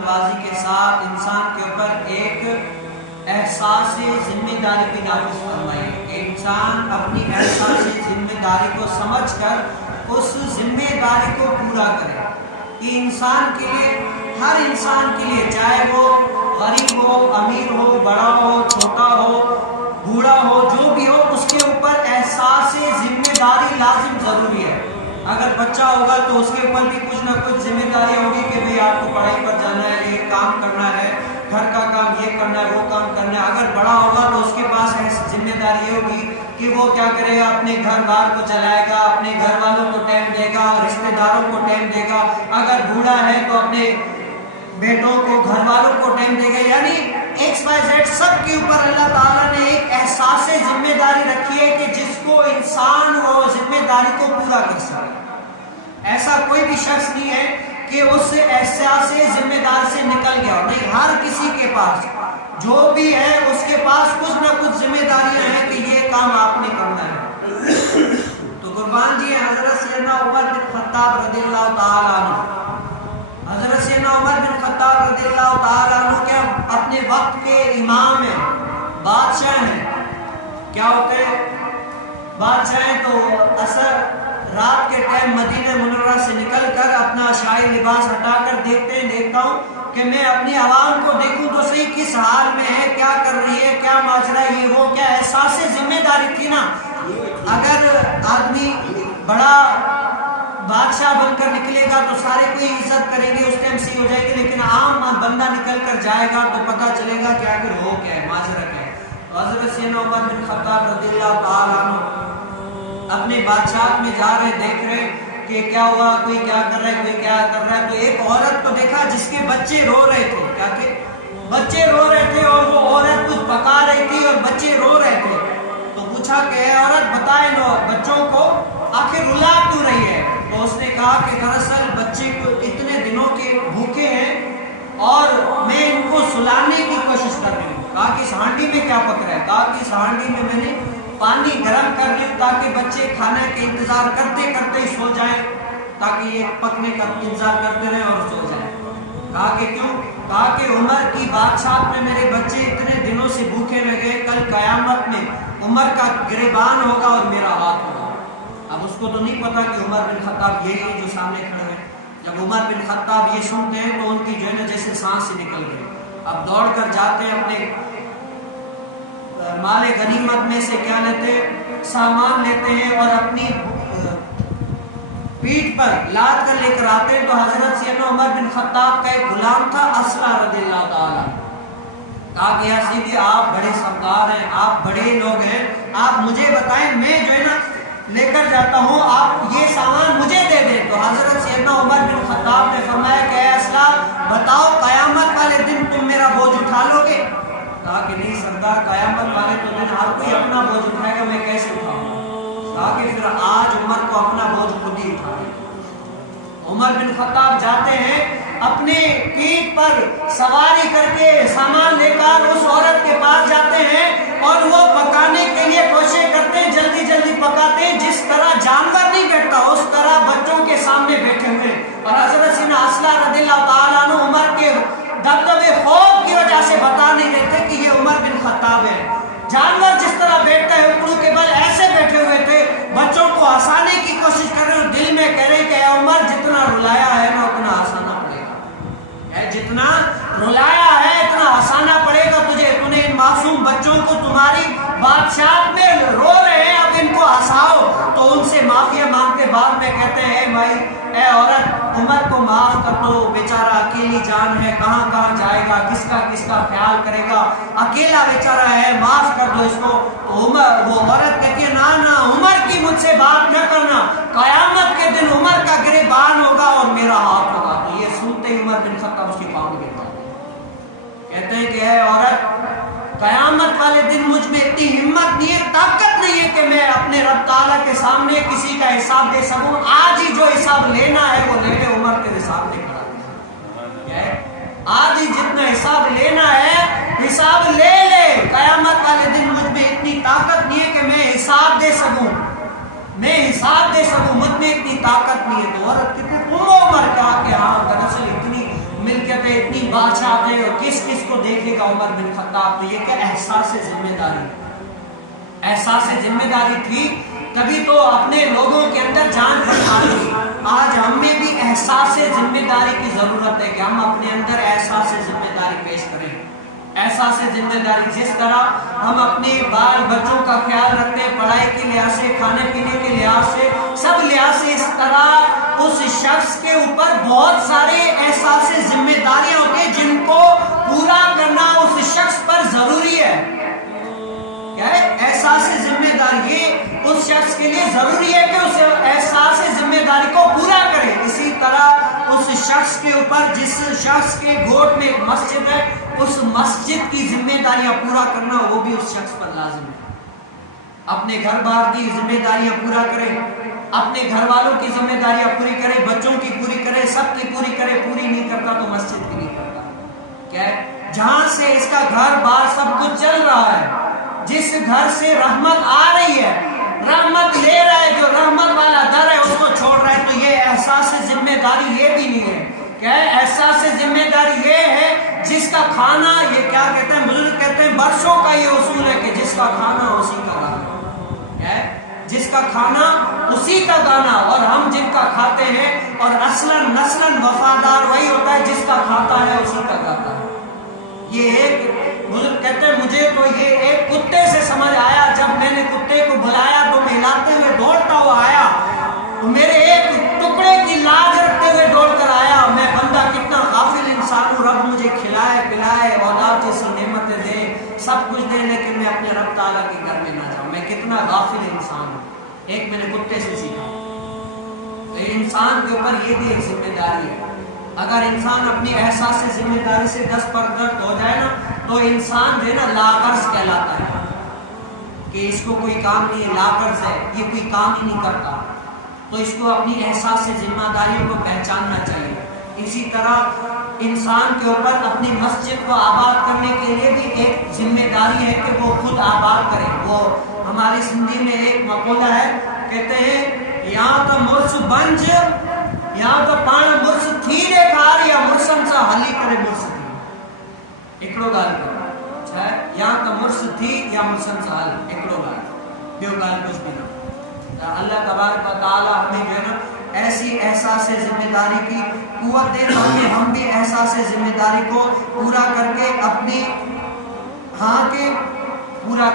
نوازی کے ساتھ انسان کے اوپر ایک احساس ذمہ داری بھی نافذ فرمائے کہ انسان اپنی احساس ذمہ داری کو سمجھ کر اس ذمہ داری کو پورا کرے کہ انسان کے لیے، ہر انسان کے لیے، چاہے وہ غریب ہو، امیر ہو، بڑا ہو، چھوٹا ہو، بوڑھا ہو، جو بھی ہو، اس کے اوپر احساس ذمہ داری لازم ضروری ہے۔ اگر بچہ ہوگا تو اس کے اوپر بھی کچھ نہ کچھ ذمہ داری ہوگی کہ بھئی آپ کو پڑھائی پر جانا ہے، یہ کام کرنا ہے، گھر کا کام یہ کرنا ہے، وہ کام کرنا ہے۔ اگر بڑا ہوگا تو اس کے پاس ذمہ داری یہ ہوگی کہ وہ کیا کرے گا، اپنے گھر بار کو چلائے گا، اپنے گھر والوں کو ٹائم دے گا، رشتہ داروں کو ٹائم دے گا۔ اگر بوڑھا ہے تو اپنے بیٹوں کو، گھر والوں کو ٹائم دے گا۔ یعنی XYZ سب کے اوپر اللہ تعالیٰ نے ایک احساس ذمہ داری رکھی ہے کہ جس کو انسان وہ ذمہ داری کو پورا کر سکے۔ ایسا کوئی بھی شخص نہیں ہے کہ اس احساس ذمہ دار سے نکل گیا، نہیں، ہر کسی کے پاس جو بھی ہے اس کے پاس کچھ نہ کچھ ذمہ داریاں ہیں کہ یہ کام آپ نے کرنا ہے۔ تو قربان جی حضرت سیدنا عمر بن خطاب رضی اللہ تعالیٰ عنہ، حضرت سیدنا عمر بن خطاب رضی اللہ تعالیٰ عنہ کے اپنے وقت کے امام ہیں، بادشاہ ہیں۔ کیا ہوتے ہیں بادشاہ ہیں تو اثر رات کے ٹائم مدینہ منورہ سے نکل کر اپنا شاہی لباس ہٹا کر دیکھتا ہوں کہ میں اپنی عوام کو دیکھوں تو صحیح کس حال میں ہے، کیا کر رہی ہے، کیا ماجرا، یہ وہ کیا احساس ذمہ داری تھی نا۔ اگر آدمی بڑا بادشاہ بن کر نکلے گا تو سارے کوئی عزت کریں گے، اس ٹائم سے ہو جائے گی، لیکن عام بندہ نکل کر جائے گا تو پتہ چلے گا کہ آخر ہو کیا ہے، ماجرا کیا ہے۔ تو حضرت سیدنا عمر بن خطاب رضی اللہ تعالیٰ عنہ اپنے بادشاہ میں جا رہے، دیکھ رہے کہ کیا ہوا، کوئی کیا کر رہا ہے، کوئی کیا کر رہا ہے۔ تو ایک عورت کو دیکھا جس کے بچے رو رہے تھے، کیا کہ بچے رو رہے تھے، اور وہ عورت کچھ پکا رہی تھی اور بچے رو رہے تھے۔ تو پوچھا کہ اے عورت، بتائے لو بچوں کو آخر رلا کیوں رہی ہے؟ تو اس نے کہا کہ دراصل بچے کو اتنے دنوں کے بھوکے ہیں اور میں ان کو سلانے کی کوشش کر رہی ہوں۔ کہا کہ اس ہانڈی میں کیا پک رہا ہے؟ کہا کہ اس ہانڈی میں نے پانی گرم کر لی تاکہ بچے کھانے کے انتظار کرتے کرتے ہی سو جائیں، تاکہ یہ پکنے کا انتظار کرتے رہیں اور سو جائیں۔ کہا کہ کیوں؟ کہا کہ عمر کی بادشاہت میں میرے بچے اتنے دنوں سے بھوکے رہ گئے، کل قیامت میں عمر کا گریبان ہوگا اور میرا ہاتھ ہوگا۔ اب اس کو تو نہیں پتا کہ عمر بن خطاب یہی ہے جو سامنے کھڑے ہیں۔ جب عمر بن خطاب یہ سنتے ہیں تو ان کی جو ہے نا جیسے سانس سے نکل گئی۔ اب دوڑ کر جاتے ہیں، اپنے مال غنیمت میں سے کیا لیتے، سامان لیتے ہیں اور اپنی پیٹھ پر لاد کر لے کر آتے ہیں۔ تو حضرت سیدنا عمر بن خطاب کا ایک غلام تھا، اسرا رضی اللہ تعالیٰ، کہا کہ یا سیدی آپ بڑے سردار ہیں، آپ بڑے لوگ ہیں، آپ مجھے بتائیں، میں جو ہے نا لے کر جاتا ہوں، آپ یہ سامان مجھے دے دیں۔ تو حضرت سیدنا عمر بن خطاب نے فرمایا کہ اے اسرا، بتاؤ قیامت والے دن تم میرا بوجھ اٹھا لو گے؟ کہا کہ نہیں سردار، قیامت والے تو دن ہر کوئی اپنا بوجھ اٹھائے گا، میں کیسے اٹھاؤں؟ کہا کہ پھر آج عمر کو اپنا بوجھ خود ہی اٹھائے۔ عمر بن خطاب جاتے ہیں، اپنے پیٹھ پر سواری کر کے سامان لے کر اس عورت کے پاس جاتے ہیں اور وہ پکانے کے لیے کوشش کرتے ہیں، جلدی جلدی پکاتے ہیں، جس طرح جانور نہیں بیٹھتا اس طرح بچوں کے سامنے بیٹھے ہوئے۔ اور حضرت سیدنا اسرا رضی اللہ تعالیٰ عنہ عمر کے دبدبے خوف کی وجہ سے بتا نہیں دیتے کہ یہ عمر بن خطاب ہے۔ جانور جس طرح بیٹھتا ہے اکڑوں کے بل ایسے بیٹھے ہوئے تھے، بچوں کو ہنسانے کی کوشش کر رہے ہیں، دل میں کہہ رہے کہ اے عمر، جتنا رلایا ہے نا اتنا ہنسانا پڑے گا، جتنا رلایا ہے اتنا ہنسانا پڑے گا تجھے۔ تو نے ان معصوم بچوں کو تمہاری بادشاہت میں رو رہے ہیں، اب ان کو ہنساؤ۔ تو ان سے معافی مانگتے بعد میں کہتے ہیں اے بھائی، اے عورت، عمر کو معاف کر دو، بیچارہ اکیلی جان ہے، کہاں کہاں جائے گا، کس کا خیال کرے گا، اکیلا بیچارہ ہے، معاف کر دو اس کو۔ وہ عورت کہتی ہے نا عمر کی مجھ سے بات نہ کرنا، قیامت کے دن عمر کا گریبان ہوگا اور میرا ہاتھ ہوگا۔ تو یہ سنتے ہی عمر بن خطاب اس کی پاؤں میں گر پڑتے، کہتے ہیں کہ اے عورت، قیامت والے دن مجھ میں اتنی ہمت نہیں ہے، طاقت نہیں ہے کہ میں اپنے رب تعالیٰ کے سامنے کسی کا حساب دے سکوں۔ آج ہی جو حساب لینا ہے وہ لے لے، عمر تیرے سامنے کھڑا ہے، آج ہی جتنا حساب لینا ہے حساب لے لے۔ قیامت والے دن مجھ میں اتنی طاقت نہیں ہے کہ میں حساب دے سکوں، مجھ میں اتنی طاقت نہیں ہے۔ تو عورت کتنی عمر کہا کہ ہاں دراصل اتنی ملکیت ہیں اتنی بادشاہ تھے اور کس کس کو دیکھے گا عمر بن خطاب. تو یہ کہ احساس ذمہ داری، احساس ذمہ داری تھی تبھی تو اپنے لوگوں کے اندر جان بچا لی. آج ہم میں بھی احساس ذمہ داری کی ضرورت ہے کہ ہم اپنے اندر احساس ذمہ داری پیش کریں. احساس ذمہ داری جس طرح ہم اپنے بال بچوں کا خیال رکھتے ہیں، پڑھائی کے لحاظ سے، کھانے پینے کے لحاظ سے، سب لحاظ سے، اس طرح اس شخص کے اوپر بہت سارے احساس ذمہ داریاں ہوتی ہیں جن کو پورا کرنا اس شخص پر ضروری ہے. کیا ہے احساس ذمہ داری؟ یہ اس شخص کے لیے ضروری ہے کہ اس احساس ذمہ داری کو پورا کرے. اسی طرح اس شخص کے اوپر، جس شخص کے گوٹ میں ایک مسجد ہے، اس مسجد کی ذمہ داریاں پورا کرنا وہ بھی اس شخص پر لازم ہے. اپنے گھر بار کی ذمہ داریاں پورا کرے، اپنے گھر والوں کی ذمہ داریاں پوری کرے، بچوں کی پوری کرے، سب کی پوری کرے. پوری نہیں کرتا تو مسجد کی نہیں کرتا. کیا ہے جہاں سے اس کا گھر بار سب کچھ چل رہا ہے، جس گھر سے رحمت آ رہی ہے، رحمت لے رہا ہے، جو رحمت والا در ہے اس کو چھوڑ رہا ہے، تو یہ احساس ذمہ داری یہ بھی نہیں ہے. کیا ہے احساس ذمہ داری یہ ہے جس کا کھانا، یہ کیا کہتے ہیں بزرگ کہتے ہیں برسوں کا یہ اصول ہے کہ جس کا کھانا اسی کا گانا. کیا ہے جس کا کھانا اسی کا گانا. اور ہم جن کا کھاتے ہیں، اور اصلاً نسلاً وفادار وہی ہوتا ہے جس کا کھاتا ہے اسی کا گاتا ہے. یہ ایک بزرگ کہتے ہیں مجھے تو یہ ایک کتے سے سمجھ آیا. جب میں نے کتے کو بلایا تو میں ہلاتے ہوئے دوڑتا ہوا آیا، تو میرے ایک ٹکڑے کی لاج رکھتے ہوئے دوڑ کر آیا. میں بندہ کتنا غافل انسان ہوں، رب مجھے کھلائے پلائے، اولاد جیسی نعمتیں دے، سب کچھ دے، لیکن میں اپنے رب تعالیٰ کے گھر میں نہ جاؤں. میں کتنا غافل انسان ہوں. ایک میں نے کتے سے سیکھا. تو انسان کے اوپر یہ بھی ایک ذمہ داری ہے. اگر انسان اپنی احساس ذمہ داری سے دست پردرد ہو جائے نا، تو انسان جو ہے نا لاغرض کہلاتا ہے کہ اس کو کوئی کام نہیں ہے، لاغرض ہے، یہ کوئی کام ہی نہیں کرتا. تو اس کو اپنی احساس ذمہ داریوں کو پہچاننا چاہیے. اسی طرح انسان کے اوپر اپنی مسجد کو آباد کرنے کے لیے بھی ایک ذمہ داری ہے کہ وہ خود آباد کرے. وہ ہماری زندگی میں ایک مقولہ ہے، کہتے ہیں یہاں تو مرس بنج، یہاں تو پان مرس تھی دیکھار، یا مرسن سا حلی کرے مرس تھی. اکڑو گال کرو یہاں تو مرس تھی یا مرسن سا حل، اکڑو گال دیو گال کچھ بھی نہ. اللہ تبارک و تعالی ہمیں جو ہے نا ایسی احساس ذمہ داری کی قوت دے تاکہ ہم بھی احساس ذمہ داری کو پورا کر کے اپنی کے پورا